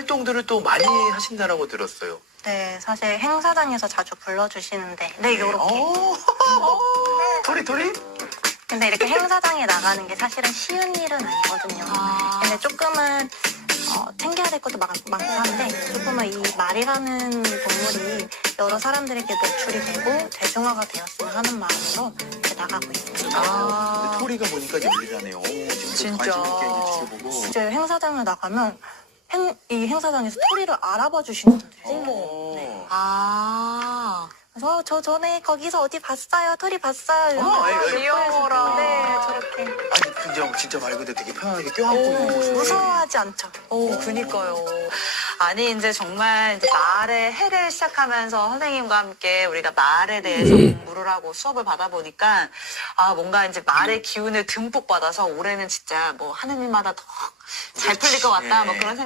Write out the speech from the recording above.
활동들을 또 많이 하신다라고 들었어요. 네, 사실 행사장에서 자주 불러주시는데, 네, 요렇게. 토리? 근데 이렇게 행사장에 나가는 게 사실은 쉬운 일은 아니거든요. 근데 조금은 챙겨야 될 것도 많고 한데 조금은 이 말이라는 동물이 여러 사람들에게 노출이 되고 대중화가 되었으면 하는 마음으로 이렇게 나가고 있습니다. 근데 토리가 보니까 열리라네요. 지금 진짜. 관심 있게 이제 지켜보고. 이제 행사장을 나가면 이 행사장에서 토리를 알아봐 주시는 분들이 있어요. 네. 아. 그래서 저 전에 거기서 어디 봤어요. 토리 봤어요. 이러면서 귀여워라. 네, 저렇게. 아니 그냥 진짜 말 그대로 되게 편하게 껴안고 있는 모습. 무서워하지 않죠. 그니까요. 아니, 이제 정말 이제 말의 해를 시작하면서 선생님과 함께 우리가 말에 대해서 공부를 하고 수업을 받아보니까, 뭔가 이제 말의 기운을 듬뿍 받아서 올해는 진짜 뭐 하는 일마다 더 잘 풀릴 것 같다, 뭐 그런 생각.